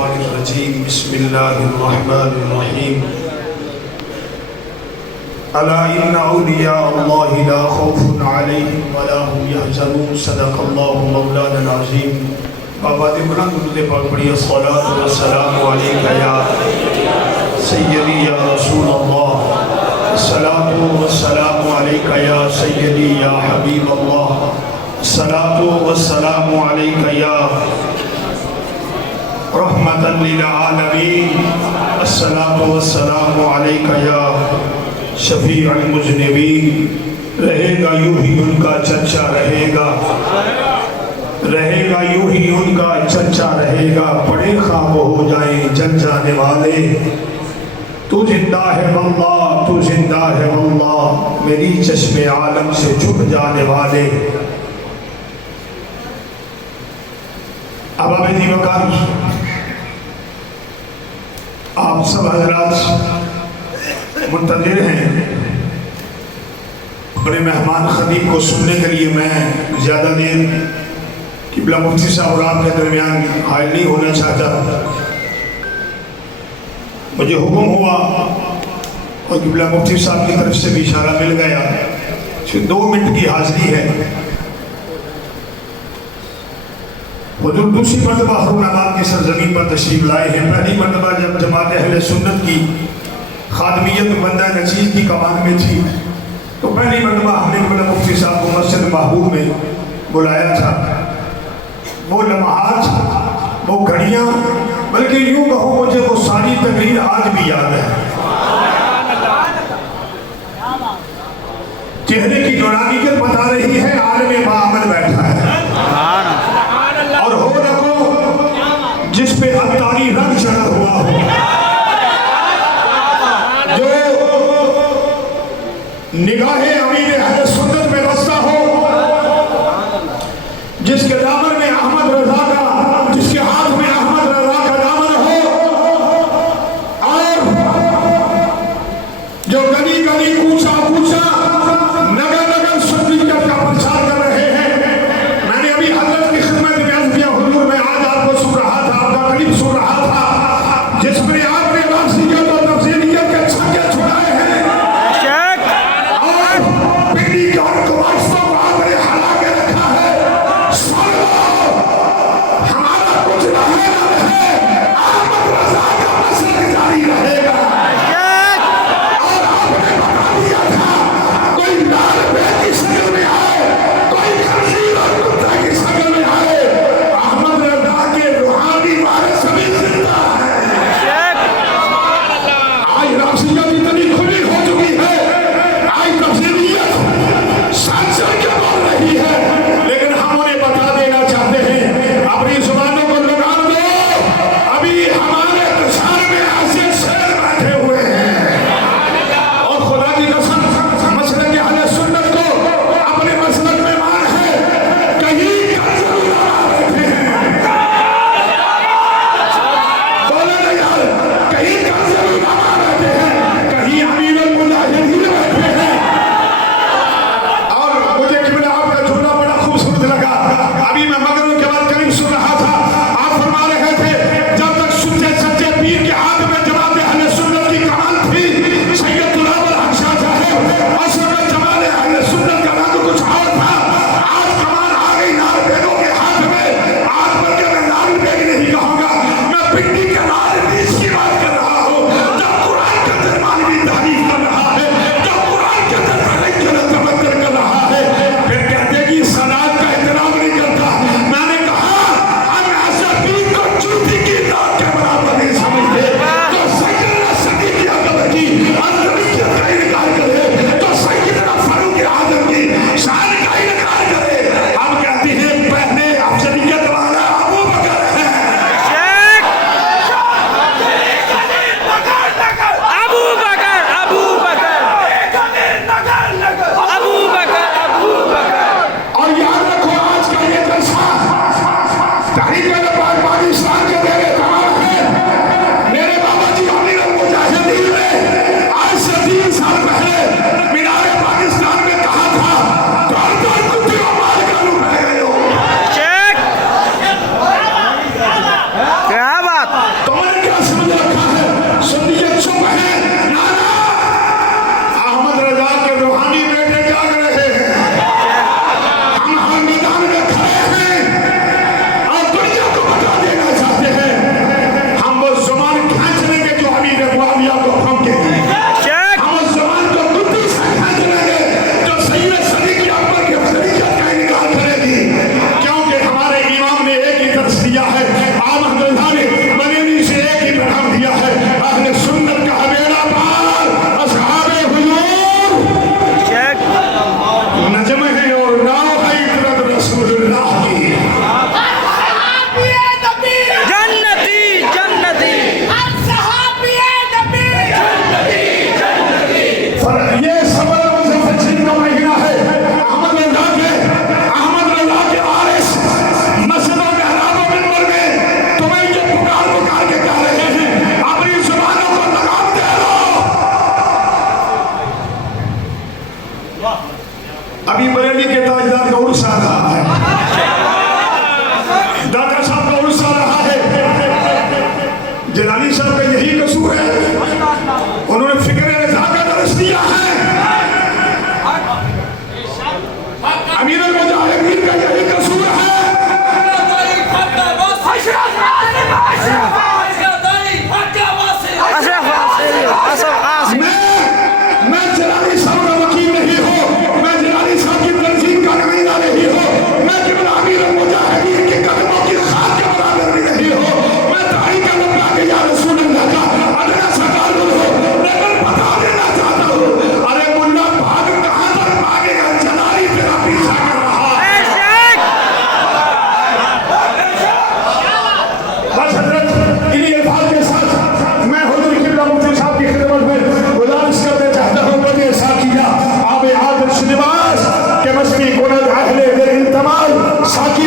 मिनश्शैतानिर्रजीम बिस्मिल्लाहिर्रहमानिर्रहीम अला इन्ना औलिया अल्लाहि ला खौफुन अलैहिम वला हुम यहज़नून सदक़ल्लाहु मौलाना अज़ीम। बाबा दे बुलंद दे पाक पढ़ी अस्सलातु वस्सलामु अलैका या सय्यदी या रसूल अल्लाह, अस्सलातु वस्सलामु अलैका या सय्यदी या हबीब अल्लाह, अस्सलातु वस्सलामु अलैका या रहमतन लिल आलमीन, अस्सलातु वस्सलामु अलैका या शफीउल मुज़निबीन। रहेगा यूं ही उनका चर्चा रहेगा, रहेगा यूं ही उनका चर्चा रहेगा। बड़े ख्वाब हो जाए जल जाने वाले, तू जिंदा है वल्लाह, तू जिंदा है वल्लाह, मेरी चश्मे आलम से छुप जाने वाले। अब अभी वकार आप सब हजरात मुंतज़िर हैं। बड़े मेहमान खतीब को सुनने के लिए मैं ज़्यादा देर किबला मुफ्ती साहब और आपके दरमियान हाजिर नहीं होना चाहता। मुझे हुक्म हुआ और किबला मुफ्ती साहब की तरफ से भी इशारा मिल गया, सिर्फ 2 मिनट की हाजिरी है। वो जो दूसरी मरतबा हुर्नाबाद की सरजमीन पर तशरीफ लाए हैं। पहली मरतबा जब जमात अहले सुन्नत की खादमियत बंदा नजीर की कमान में थी, तो पहली मरतबा हमने किबला मुफ्ती साहब को मस्जिद महबूब में बुलाया था। वो लम्हात, वो घड़ियाँ, बल्कि यूँ कहूँ मुझे वो सारी तकरीर आज भी याद है। चेहरे की नूरानियत बता रही है, आलम बाअमल बैठा है। और हो रखो जिस पे अत्तारी रंग चढ़ा हुआ हो, जो निगाहे अमीर अहले सुन्नत में बसता हो, जिसके दामन में अहमद रजा का, जिसके हाथ में अहमद रजा का दामन हो, और जो गली गली पूछा पूछा नगर नगर सुन्नियत का प्रचार कर रहे हैं। मैंने अभी हजरत की खिदमत में अर्ज़ किया, हुजूर मैं आज आपको सुन रहा था, आपका क्लिप सुन रहा था, जिसमें आपने वासियत और तफसीलियत के छक्के छुड़ाए हैं और पिंडी का वास्तव आपने हला के रखा है। सुन लो जलाली साहब का यही कसूर है, उन्होंने फिक्र रज़ा का दर्स दिया है। अमीर मुजाहिदीन का यही कसूर है। मैं जलाली साहब का वकील नहीं हूँ, मैं जलाली साहब की तंजीम का नुमाइंदा नहीं हूँ, मैं केवल अमीर मुजाहिदीन के कदमों की खाक के बराबर भी नहीं हूँ। मैं दाई का लगा के या रसूल अल्लाह का अदना सगार हूँ, लेकिन बता देना चाहता हूँ, अरे मुल्ला भाग कहाँ तक भागेगा, जलाली तेरा पीछा कर रहा है। बस हजरत, इन्हीं अल्फाज के साथ मैं हुजूर किबला मुफ्ती साहब की खिदमत में गुजारिश करना चाहता हूँ, मुझे साकिया आबे आदम से लिबास के मस्ती कुनद अहले दिल इंतमाल साकी